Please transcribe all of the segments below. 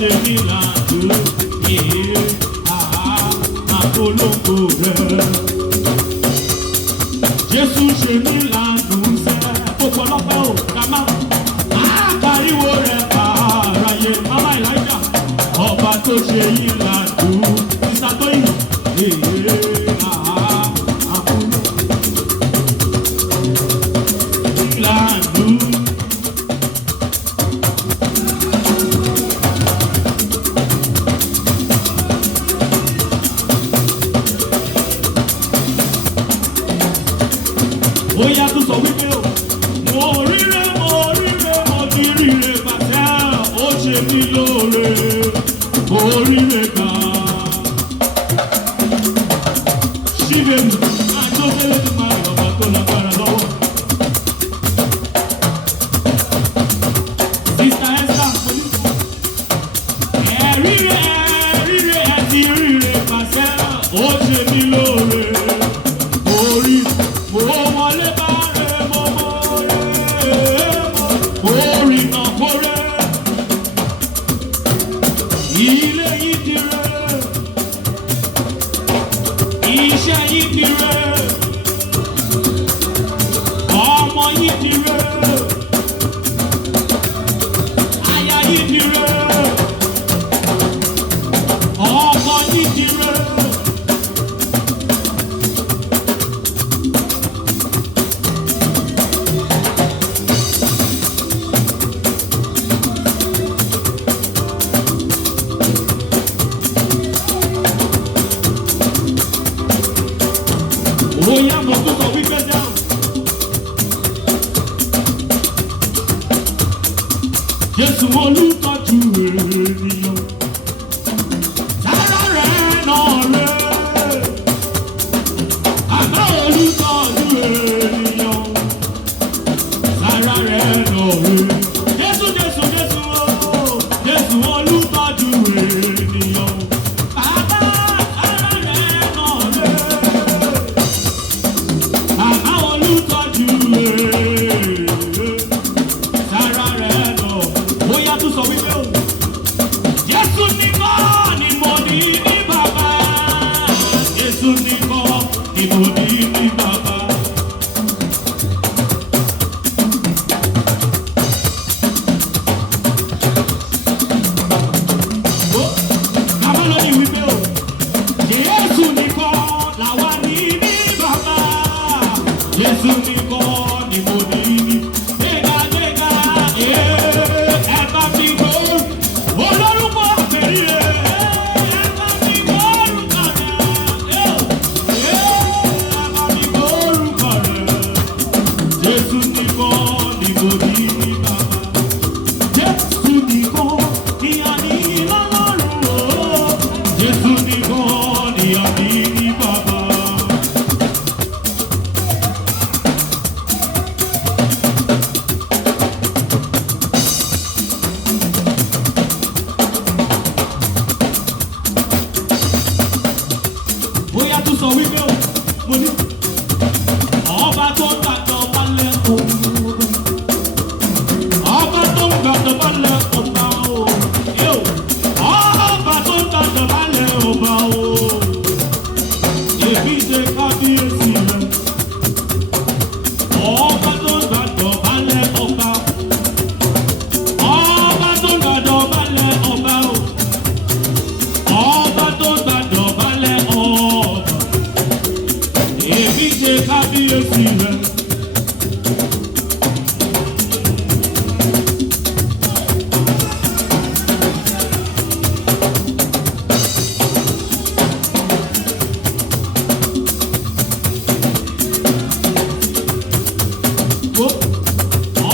ṣe mí làdú ìhè àpolongo rẹ̀. Jésù ṣe mí làdú sẹ́, gbogbo ọlọ́pàá ò ká má àpariwo rẹ̀ pààràyè mama Ìlàjà. Ọba tó ṣe yín làdú sísá tó yìn ìhè àpolongo làdú. Bóyá tó sọ wípé o, mo ríre, mo ti ríre bàtà, ó ṣe mí lóore, mo ríre gbà. Ṣíbẹ̀mù, àjọpẹ́lẹ́ ti máa yọ̀bá tó lágbára lọ́wọ́. Sísá Ẹ́sà, ẹ̀ríre, ẹ̀ ti ríre bàtà, ó ṣe mí lóore, mo rí. Mo wọlé bá rẹ̀ mo rìnà kórè. Ilé yìí ti rẹ̀, iṣẹ́ yìí ti rẹ̀, ọmọ yìí ti rẹ̀, aya yìí ti rẹ̀, ọkọ yìí ti rẹ̀. Bóyá mo tó sọ wípé dáhùn. Jésù olùtọ́jú ènìyàn. Sára rẹ̀ náà rẹ̀. Àgbà olùtọ́jú ènìyàn. Sára rẹ̀ náà rẹ̀. Jésù ooo. Jésù olùtọ́jú ènìyàn. Àgbà sára rẹ̀ náà rẹ̀. Àmà olùtọ́jú sára rẹ̀ lọ. Bóyá tún sọ wípé o. Jésù nìkan ni mo ní ní bàbá. Jésù nìkan ni mo ní ní bàbá. Kàmá ló ní wípé o. Jésù nìkan làwa ní ní bàbá. Jésù nìkan ni mo ní ní. Gbéga, ẹ bá mi gbó. Olórúkọ àpèrè, ẹ bá mi gbó orúkọ rẹ̀. Ẹ bá mi gbó orúkọ rẹ̀. Jésù nìkan ni mo ní ní bàbá. Jésù nìkan ni a ní lọ́lọ́run o. Jésù nìkan ni a ní ní bàbá. Bóyá tún sọ wípé o, mo ní ọba tó ń gbàdọ̀ balẹ̀ o, ọba tó ń gbàdọ̀ balẹ̀ ọba o, ọba tó ń gbàdọ̀ balẹ̀ ọba o, èmi ṣe kábíyèsí rẹ̀, ọba tó ń gbàdọ̀ balẹ̀ ọba, ọba tó ń gbàdọ̀ balẹ̀ ọba o, ọba tó ń gbàdọ̀ balẹ̀ ọba. Èmi ṣe kábíyèsí rẹ̀.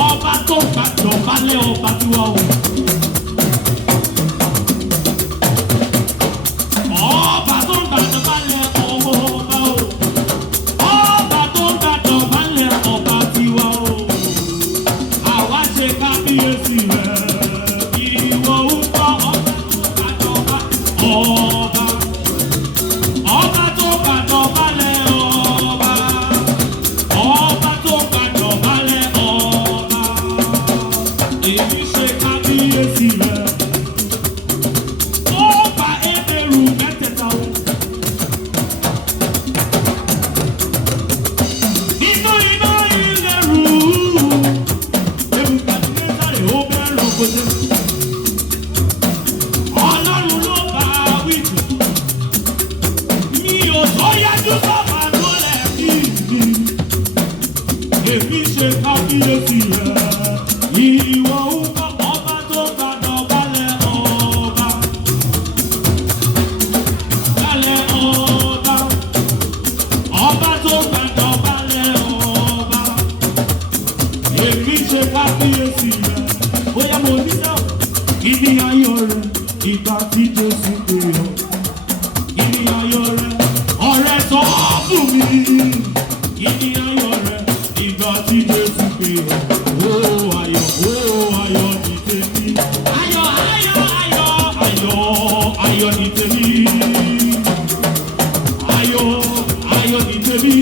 Ọba tó gbàdọ̀ balẹ̀ ọba tí wọ́n wò. Ọba tó gbàdọ̀ balẹ̀ ọba o. Ọba tó gbàdọ̀ balẹ̀ ọba tí wọ́n wò. kábíyèsí rẹ̀. Ìwọ ń kọ́ ọba tó gbàdọ̀ balẹ̀ ọba. Balẹ̀ ọba. Ọba tó gbàdọ̀ balẹ̀ ọba. Èmi ṣe kábíyèsí rẹ̀. Bóyá mo ní náà. Ìní ayọ̀ rẹ̀ ìgbà tí Jésù pè ọ́. Ìní ayọ̀ rẹ̀ ọ̀rẹ́ sọ fún mi. Ìní ayọ̀ rẹ̀ ìgbà tí Jésù pè ọ́. Ó ayọ̀ ní tèmi. Ayọ̀ ní tèmi. Ayọ̀ ní tèmi. Ayọ̀ ní tèmi.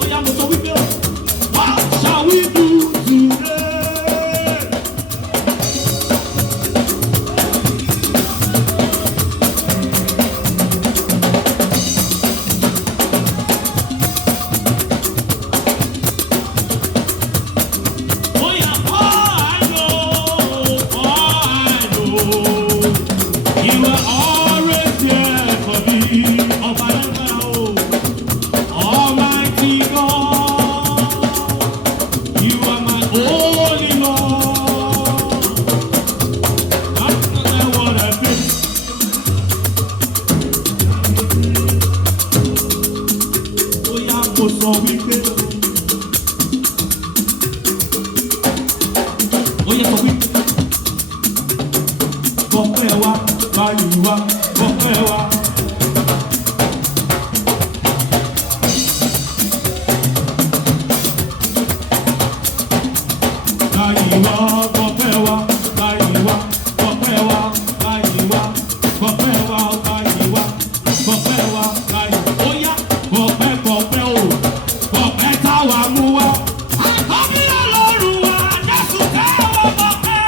Ó yá mo sọ wípé what shall we do today? Oh yeah, I know, you are always there for me. Almighty God, you are my only Lord. That's not what I think. Oh yeah, mo sọ wípé. Oh yeah, sọ wípé. Bọ̀pẹ́ wa, báyìí wa, bọ̀pẹ́ wa. Báyìí wa, bọ̀pẹ́ wa, báyìí wa, bọ̀pẹ́ wa, báyìí wa, bọ̀pẹ́ wa, báyìí wa, bọ̀pẹ́ wa, báyìí. Ó yá, bọ̀pẹ́ o, bọ̀pẹ́ táwa mú wá. Àkọ́bí Ọlọ́run wa, Jésù tẹ́wọ́ bọ̀pẹ́.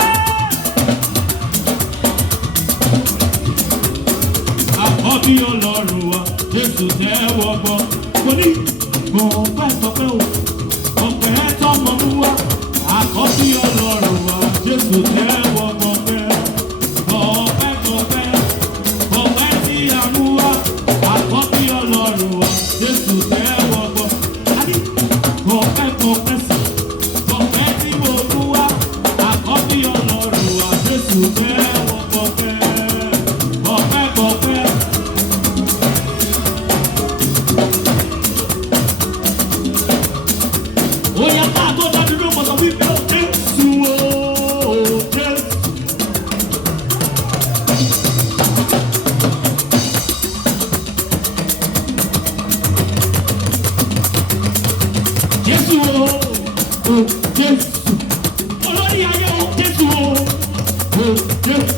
Àkọ́bí Ọlọ́run wa, Jésù tẹ́wọ́ bọ̀. Mo ní bọ̀pẹ́ o, bọ̀pẹ́ tọ́mọ mú wá. Àkọ́bí Ọlọ́run wa, Jésù tẹ́wọ́ bọ̀pẹ́. Bọ̀pẹ́ tí a mú wá. Àkọ́bí Ọlọ́run wa, Jésù tẹ́wọ́ bọ̀. Àbí bọ̀pẹ́ sí. Bọ̀pẹ́ tí mo mú wá. Àkọ́bí Ọlọ́run wa, Jésù tẹ́wọ́ bọ̀pẹ́. Bọ̀pẹ́. Ó yá ká tó dájú ló mọ̀ sọ wípé ó Jésù o, Jésù. Jésù o, Jésù. Olórí ayé o, Jésù o, Jésù.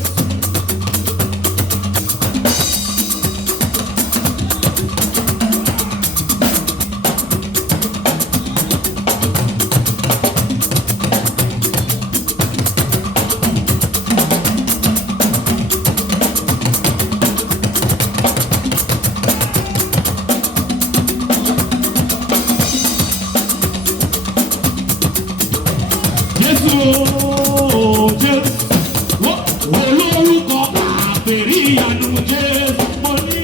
Jésù o, Jésù. Olórúkọ àpèrí ìyanu Jésù. Mo ní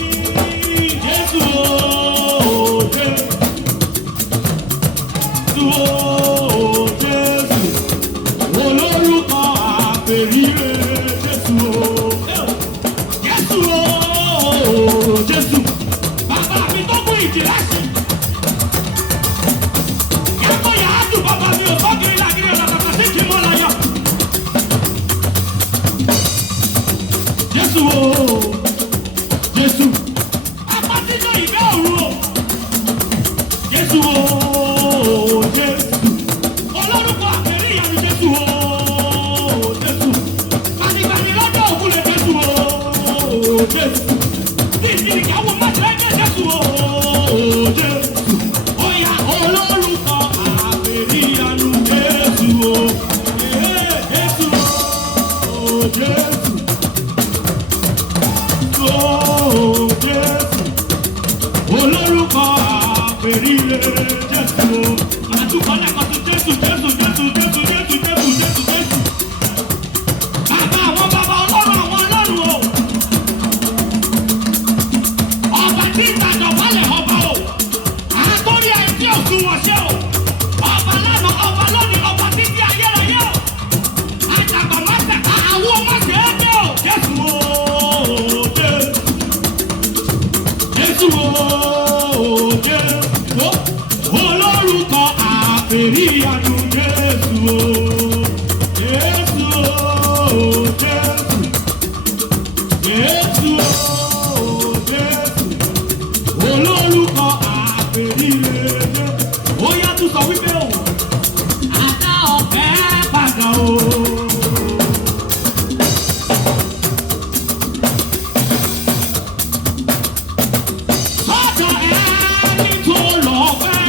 Jésù o, Jésù o, Jésù. Olórúkọ àpèrí Jésù o. Jésù o, Jésù. Bàbá mi tó mú ìjìnlẹ̀ sí. Yàtọ̀ yàtọ̀ bàbá mi ò sọ́kiri làkiri ọ̀làkàkà sí kí mọ́ láyọ̀. Jésù o, Jésù. Apátínà ìgbẹ́ òru o. Jésù o, Jésù. Olórúkọ àpèrí ìyanu Jésù o, Jésù. Gbanigbani lọ́dọ̀ òkúlẹ̀ Jésù o, Jésù. Bí ìsìnkàwọ̀ májèlé Jésù o, Jésù. Ó yá olórúkọ àpèrí ìyanu Jésù o, Jésù o, Jésù. Jésù, olórúkọ àpèrí Jésù o. Àtúkọ̀ lẹ́kọ̀ọ́ sí Jésù. Bàbá àwọn bàbá Ọlọ́run àwọn Ọlọ́run o. Ọba tí ìtajà Jésù Jésù olórúkọ àpèrílẹ̀ ó yá tún sọ wípé o àdá ọ̀fẹ́ padà o. Sọ́dọ̀ ẹni tó lọ fẹ́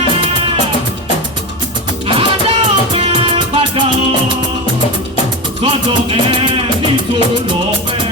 àdá ọ̀fẹ́ padà o. Sọ́dọ̀ ẹni tó lọ fẹ́.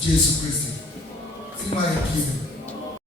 Jesus